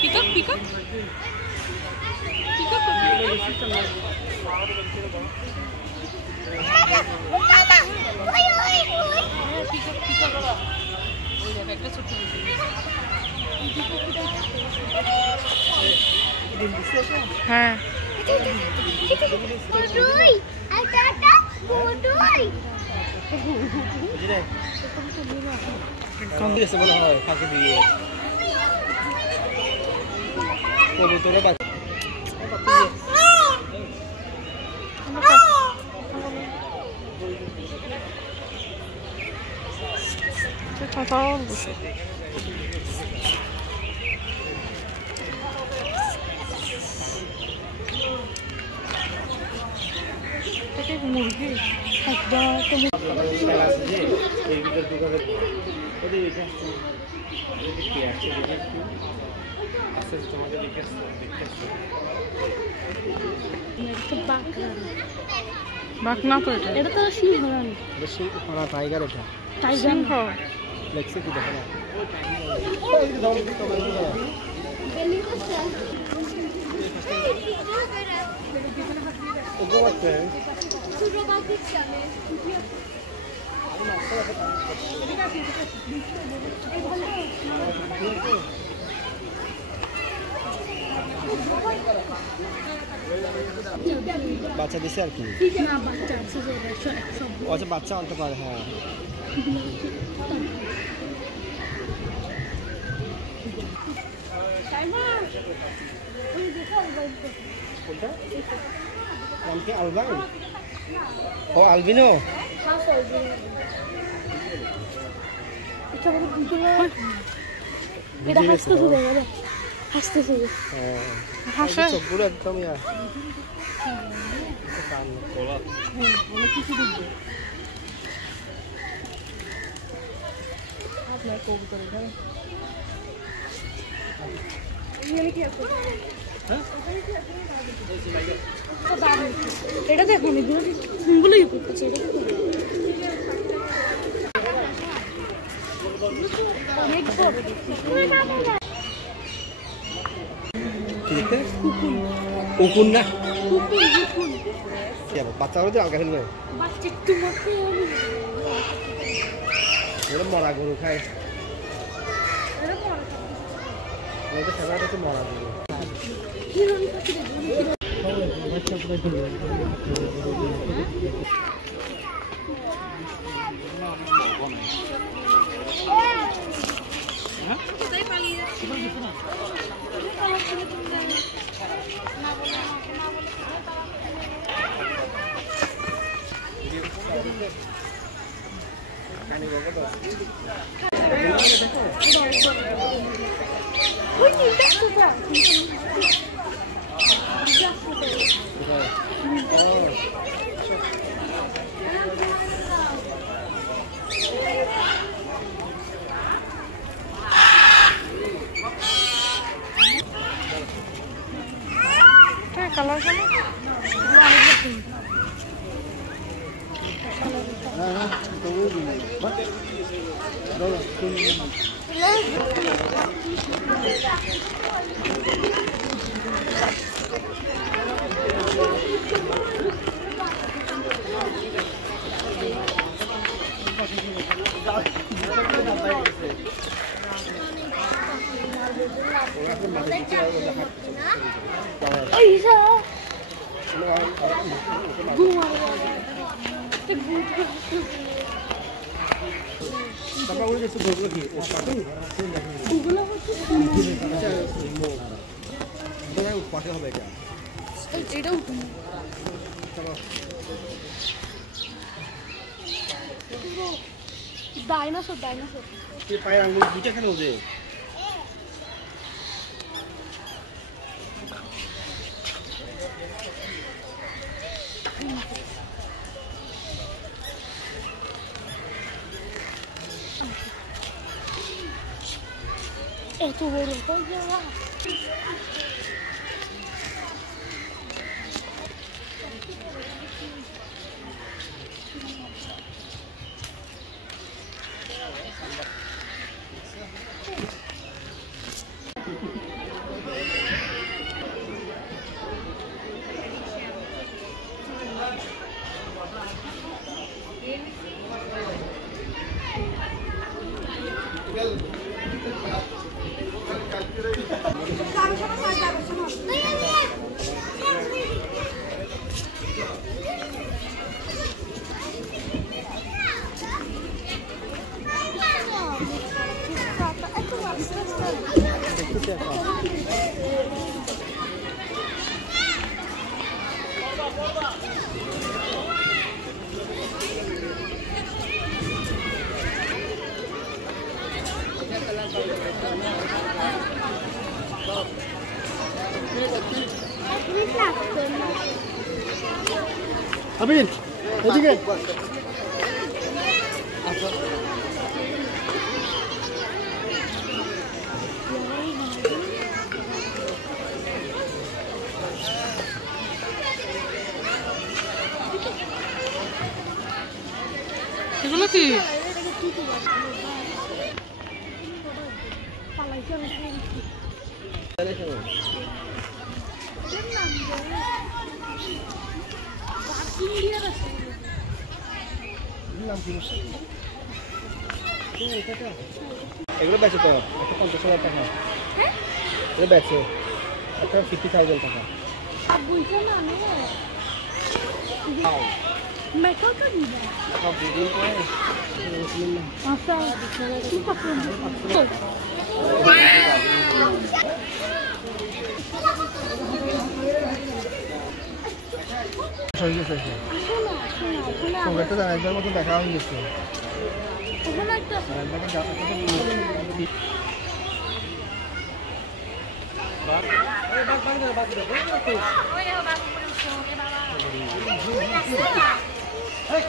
Peacock peacock peacock একটা ছোট্ট হ্যাঁ কথা বলছে মুরগি বাঘ না তো এটা তো সিংহ টাইগার এটা সিংহ লেগছে কি দেখো না বাচ্চা দিছে আর কি আচ্ছা বাচ্চা আনতে পারে হ্যাঁ নাম কি আলবান ও আলবিনো এটা হাসতেছে হাসে পুরো একদম ইয়া কান কোলা অনেক কিছু দেখবে আপনার কবুতর এখানে এখানে কি আছে হ্যাঁ এটা দেখো এগুলো ইয়ে করতেছে এটা কুকুর না বাচ্চা করে আলগা ফেলবে মরা গরু খায় ফেভারিট হচ্ছে মরা গরু colour Ayesha. Tapi aku udah sebelum lagi. Google apa tuh? Itu yang pakai apa ya? Itu. Coba. Dinosaur. Ini payang bulu bucah kan udah. Itu baru aja lah. আবির এদিকে এগুলো কি এগুলো বেচে তো 50,000 টাকা এগুলো বেচে একটা 50,000 টাকা मैं क्या करूँगा? आप वीडियो को है। आशा, तू पकड़। सही है सही है। सुना। तो बेटा जाने इधर मतलब बैठा हुआ है इसको। ओह ना तो। मैं क्या करता हूँ? बात करो। Hey,